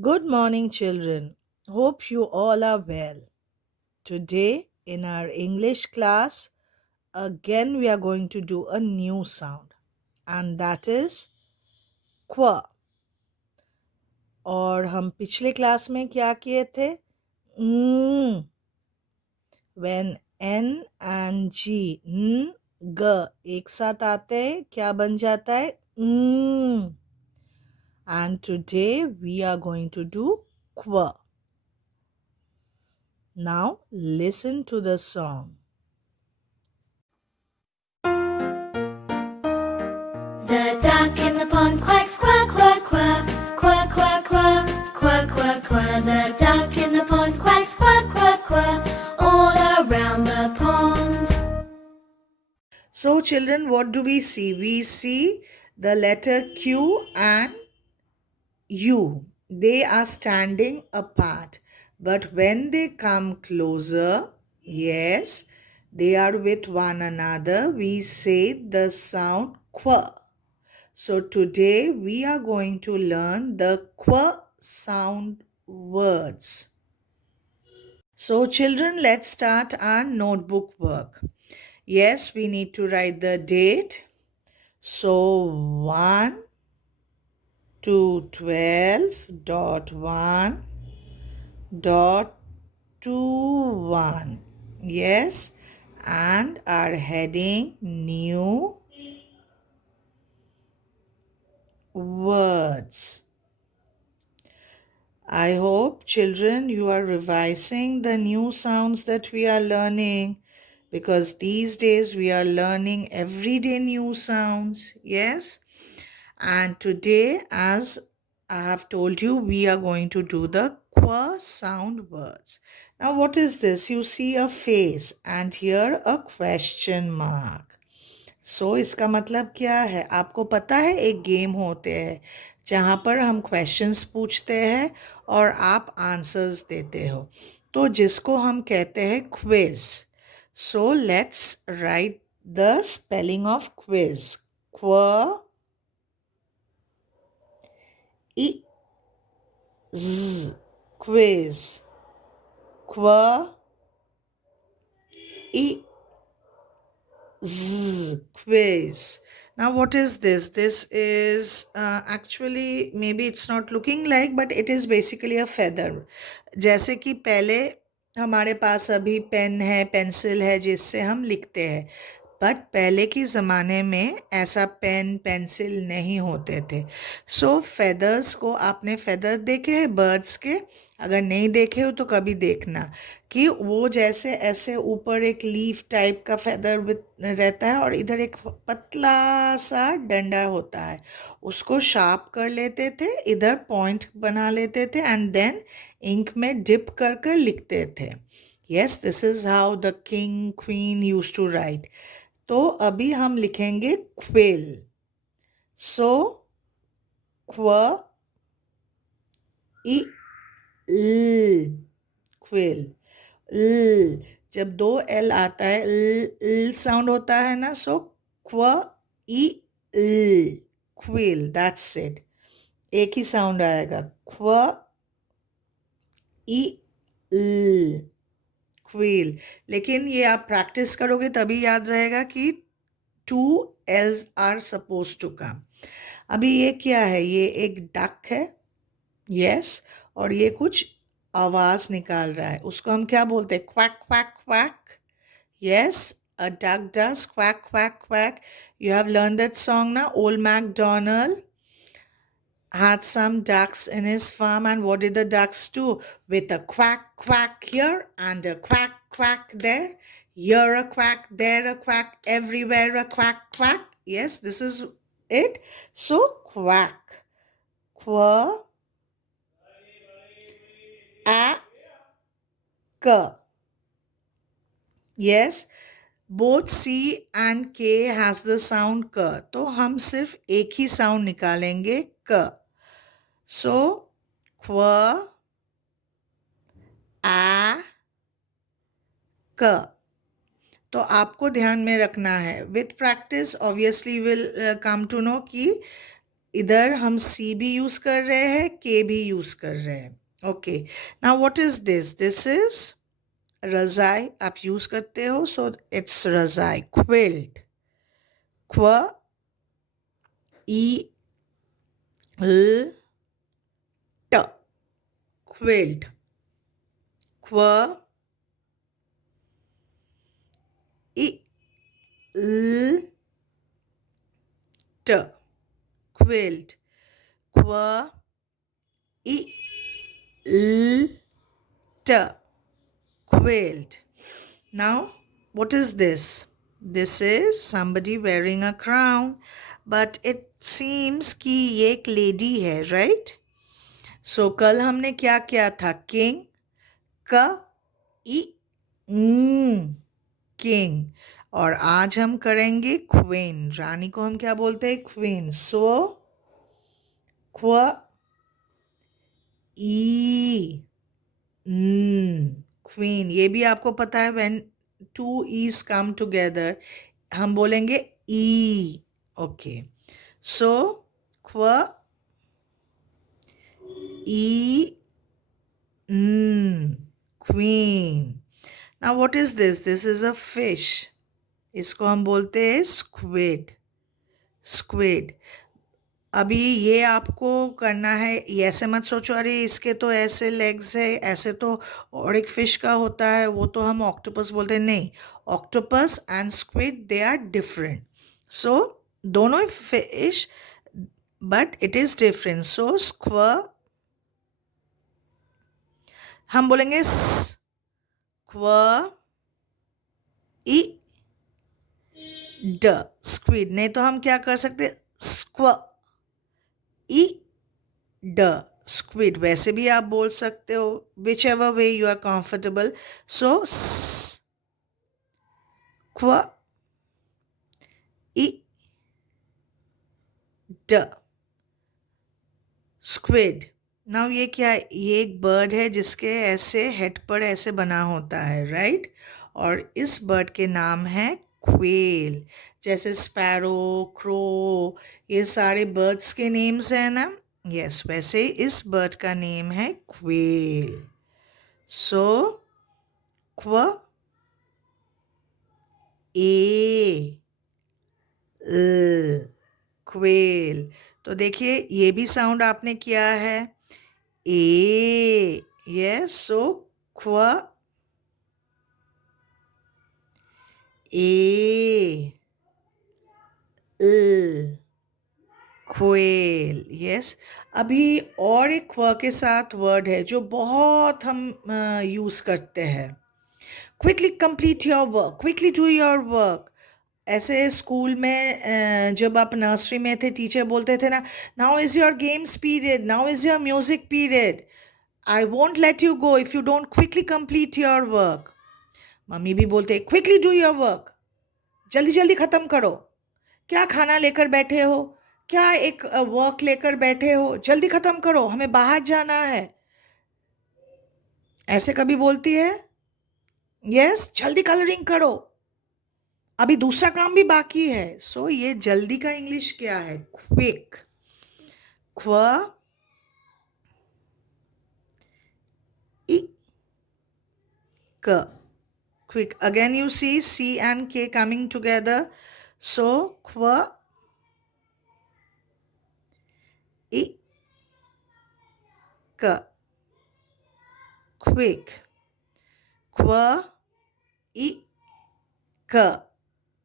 Good morning, children. Hope you all are well. Today, in our English class, again we are going to do a new sound, and that is क्व. और हम पिछले class में क्या किए थे? When N and G, G एक साथ आते हैं, क्या बन जाता है? And today we are going to do क्व. Now listen to the song. The duck in the pond quacks, quack, quack, quack, quack, quack, quack, quack, quack, quack. The duck in the pond quacks, quack, quack, quack, all around the pond. So, children, what do we see? We see the letter Q and U. They are standing apart. But when they come closer, yes, they are with one another, we say the sound Qu. So, today we are going to learn the Qu sound words. So, children, let's start our notebook work. Yes, we need to write the date. So 1 to 12.1.21. Yes, and our heading new words. I hope, children, you are revising the new sounds that we are learning, because these days we are learning everyday new sounds. Yes. And today, as I have told you, we are going to do the Qu sound words. Now, what is this? You see a face and here a question mark. So, इसका मतलब क्या है? आपको पता है एक game होते हैं जहाँ पर हम क्वेश्चंस पूछते हैं और आप आंसर्स देते हो, तो जिसको हम कहते हैं quiz. So let's write the spelling of quiz. क्व ई Z, quiz. Qua, I, Z, quiz. Now, what is this? This is actually, maybe it's not looking like, but it is basically a feather. जैसे कि पहले हमारे पास अभी pen है, pencil है, जिससे हम लिखते हैं. बट पहले के ज़माने में ऐसा पेन पेंसिल नहीं होते थे. सो फेदर्स को, आपने फेदर देखे हैं बर्ड्स के? अगर नहीं देखे हो तो कभी देखना कि वो जैसे ऐसे ऊपर एक लीफ टाइप का फेदर रहता है और इधर एक पतला सा डंडा होता है. उसको शार्प कर लेते थे, इधर पॉइंट बना लेते थे एंड देन इंक में डिप कर कर लिखते थे. Yes, this is how the king queen use to write. तो अभी हम लिखेंगे क्विल. सो क्व ई क्विल. जब दो एल आता है, साउंड होता है ना, सो qu E quill. That's it. एक ही साउंड आएगा, क्व ई क्विल. लेकिन ये आप प्रैक्टिस करोगे तभी याद रहेगा कि 2 L's are suppose to come. अभी ये क्या है? ये एक डक है. यस. और ये कुछ आवाज निकाल रहा है. उसको हम क्या बोलते हैं? Quack quack quack. Yes, a duck does quack quack quack. You have learned that song now. Old MacDonald had some ducks in his farm, and what did the ducks do? With a quack quack here and a quack quack there, here a quack, there a quack, everywhere a quack quack. Yes, this is it. So quack. Qua, a, k. Yes, both C and K has the sound k. तो हम सिर्फ एक ही sound निकालेंगे, क. सो क्व, आ, क. तो आपको ध्यान में रखना है. With practice obviously will come to know कि इधर हम सी भी यूज कर रहे हैं, के भी यूज कर रहे हैं. Okay, now what is this? This is रजाई. आप यूज करते हो, सो इट्स रजाई. क्विल्ट. क्व ई ल ट. क्विल्ट. क्व ई ल ट. क्विल्ट. क्व ई l t. Quilt. Now, what is this? This is somebody wearing a crown, but it seems कि ये एक lady है, right? So कल हमने क्या किया था? King, क ई king. और आज हम करेंगे queen. रानी को हम क्या बोलते हैं? Queen. So क्व ई क्वीन. ये भी आपको पता है, when two E's come together हम बोलेंगे E. Okay, so qu E queen. Now what is this? This is a fish. इसको हम बोलते हैं स्क्विड. स्क्विड. अभी ये आपको करना है, ये ऐसे मत सोचो अरे इसके तो ऐसे लेग्स है, ऐसे तो और एक फिश का होता है, वो तो हम ऑक्टोपस बोलते हैं. नहीं, octopus and squid they are different. So दोनों fish, but it is different. So squ हम बोलेंगे स्क्व ई ड. स्क्विड. नहीं तो हम क्या कर सकते? स्क्व ई ड. स्क्विड. वैसे भी आप बोल सकते हो, which ever way you are comfortable. So qu E ड. स्क्विड. नाउ ये क्या है? ये एक बर्ड है जिसके ऐसे हेड पर ऐसे बना होता है, राइट? और इस बर्ड के नाम है क्वेल. जैसे स्पैरो, क्रो, ये सारे बर्ड्स के नेम्स हैं ना. यस, वैसे इस बर्ड का नेम है क्वेल. सो क्व ए क्वेल. तो देखिए ये भी साउंड आपने किया है, ए. यस, सो क्व ए क्वेल. यस. अभी और एक क्व के साथ वर्ड है जो बहुत हम यूज करते हैं. Quickly complete your work. Quickly do your work. ऐसे स्कूल में जब आप नर्सरी में थे, टीचर बोलते थे ना, now is your games period, now is your music period, I won't let you go if you don't quickly complete your work. Mummy भी बोलते क्विकली डू योर वर्क, जल्दी जल्दी ख़त्म करो. क्या खाना लेकर बैठे हो? क्या एक वर्क लेकर बैठे हो? जल्दी ख़त्म करो, हमें बाहर जाना है. ऐसे कभी बोलती है? यस, जल्दी कलरिंग करो, अभी दूसरा काम भी बाकी है. सो ये जल्दी का इंग्लिश क्या है? क्विक. क्व ई क. Quick. Again you see C and K coming together. So क्व ई क. Quick. क्व ई क.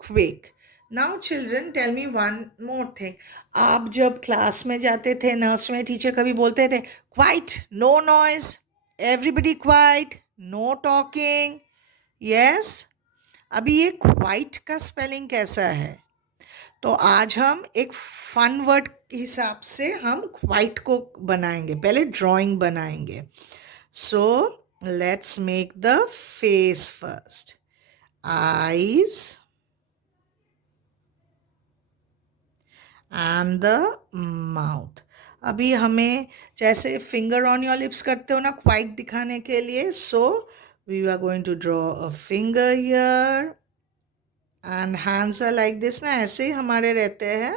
Quick. Now children, tell me one more thing. आप जब क्लास में जाते थे, नर्स में टीचर कभी बोलते थे quiet, no noise, everybody quiet, no talking. Yes. अभी ये क्वाइट का स्पेलिंग कैसा है? तो आज हम एक फन वर्ड के हिसाब से हम क्वाइट को बनाएंगे. पहले ड्राइंग बनाएंगे. So let's make the face first. Eyes and the mouth. अभी हमें जैसे फिंगर ऑन योर लिप्स करते हो ना क्वाइट दिखाने के लिए. So we are going to draw a finger here and hands are like this ना, ऐसे ही हमारे रहते हैं.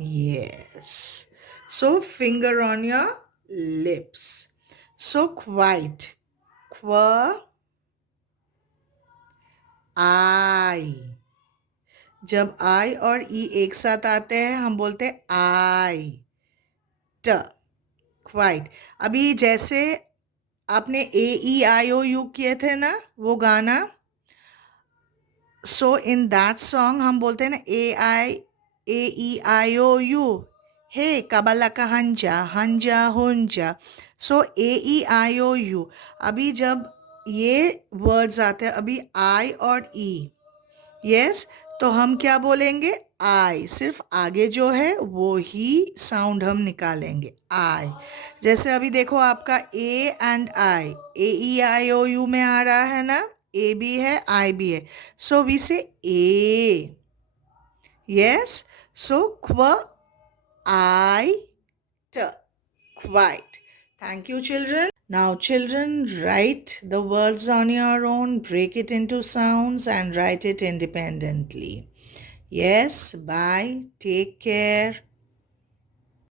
Yes. So finger on your lips. So quite. Qua, I. जब I और E एक साथ आते हैं हम बोलते हैं I. T. Quite. अभी जैसे आपने AEIOU किए थे ना वो गाना, सो इन दैट सॉन्ग हम बोलते हैं ना AEIOU, हे कबला का हंजा हंजा हुंजा. सो AEIOU. अभी जब ये वर्ड्स आते हैं अभी I और E, यस, तो हम क्या बोलेंगे? आई. सिर्फ आगे जो है वो ही साउंड हम निकालेंगे, आई. जैसे अभी देखो आपका ए एंड आई, AEIOU में आ रहा है ना, ए भी है आई भी है, सो वी से ए. यस. सो क्व आई ट, quite. Thank you, children. Now, children, write the words on your own, break it into sounds, and write it independently. Yes, bye. Take care.